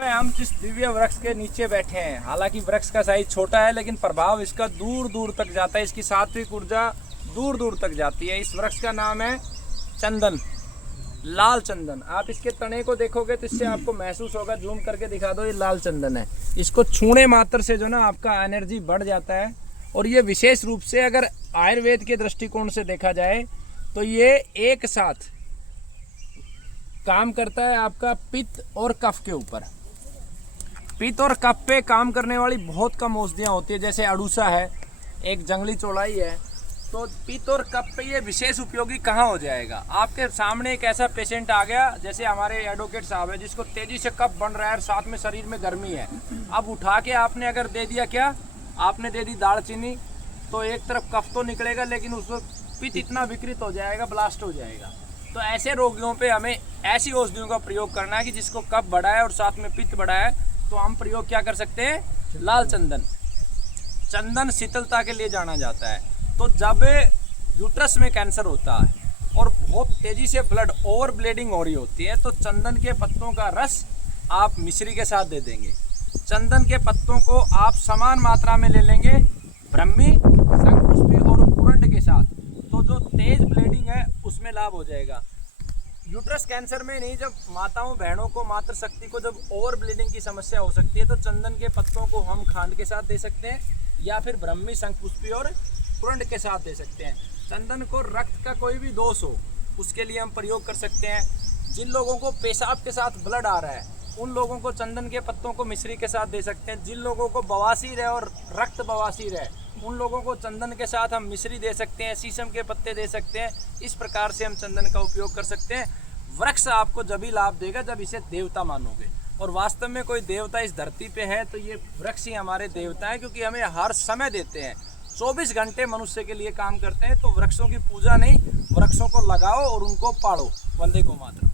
हम जिस दिव्य वृक्ष के नीचे बैठे हैं, हालांकि वृक्ष का साइज छोटा है लेकिन प्रभाव इसका दूर दूर तक जाता है। इसकी सात्विक ऊर्जा दूर दूर तक जाती है। इस वृक्ष का नाम है चंदन, लाल चंदन। आप इसके तने को देखोगे तो इससे आपको महसूस होगा, जूम करके दिखा दो, ये लाल चंदन है। इसको छूने मात्र से जो ना आपका एनर्जी बढ़ जाता है। और ये विशेष रूप से अगर आयुर्वेद के दृष्टिकोण से देखा जाए तो ये एक साथ काम करता है आपका पित्त और कफ के ऊपर। पित्त और कफ पे काम करने वाली बहुत कम औषधियाँ होती है, जैसे अड़ूसा है, एक जंगली चौलाई है। तो पित्त और कफ पे ये विशेष उपयोगी कहाँ हो जाएगा। आपके सामने एक ऐसा पेशेंट आ गया, जैसे हमारे एडवोकेट साहब है, जिसको तेजी से कफ बन रहा है, साथ में शरीर में गर्मी है। अब उठा के आपने अगर दे दिया, क्या आपने दे दी दालचीनी, तो एक तरफ कफ तो निकलेगा लेकिन उस पित्त इतना विकृत हो जाएगा, ब्लास्ट हो जाएगा। तो ऐसे रोगियों पे हमें ऐसी औषधियों का प्रयोग करना है कि जिसको कफ बढ़ा है और साथ में पित्त बढ़ा है। तो हम प्रयोग क्या कर सकते हैं, लाल चंदन। चंदन शीतलता के लिए जाना जाता है। तो जब यूट्रस में कैंसर होता है और बहुत तेजी से ब्लड ओवर ब्लीडिंग हो रही होती है, तो चंदन के पत्तों का रस आप मिश्री के साथ दे देंगे। चंदन के पत्तों को आप समान मात्रा में ले लेंगे ब्रह्मी, शंखपुष्पी और कुरंड के साथ, तो जो तेज ब्लीडिंग है उसमें लाभ हो जाएगा। यूट्रस कैंसर में नहीं, जब माताओं बहनों को, मातृ शक्ति को जब ओवर ब्लीडिंग की समस्या हो सकती है, तो चंदन के पत्तों को हम खांड के साथ दे सकते हैं या फिर ब्रह्मी, शंखपुष्पी और कुरंड के साथ दे सकते हैं। चंदन को रक्त का कोई भी दोष हो उसके लिए हम प्रयोग कर सकते हैं। जिन लोगों को पेशाब के साथ ब्लड आ रहा है उन लोगों को चंदन के पत्तों को मिश्री के साथ दे सकते हैं। जिन लोगों को बवासीर है और रक्त बवासीर है उन लोगों को चंदन के साथ हम मिश्री दे सकते हैं, शीशम के पत्ते दे सकते हैं। इस प्रकार से हम चंदन का उपयोग कर सकते हैं। वृक्ष आपको जब ही लाभ देगा जब इसे देवता मानोगे, और वास्तव में कोई देवता इस धरती पे है तो ये वृक्ष ही हमारे देवता है, क्योंकि हमें हर समय देते हैं। 24 घंटे मनुष्य के लिए काम करते हैं। तो वृक्षों की पूजा नहीं, वृक्षों को लगाओ और उनको पालो। वंदे गो मातरम।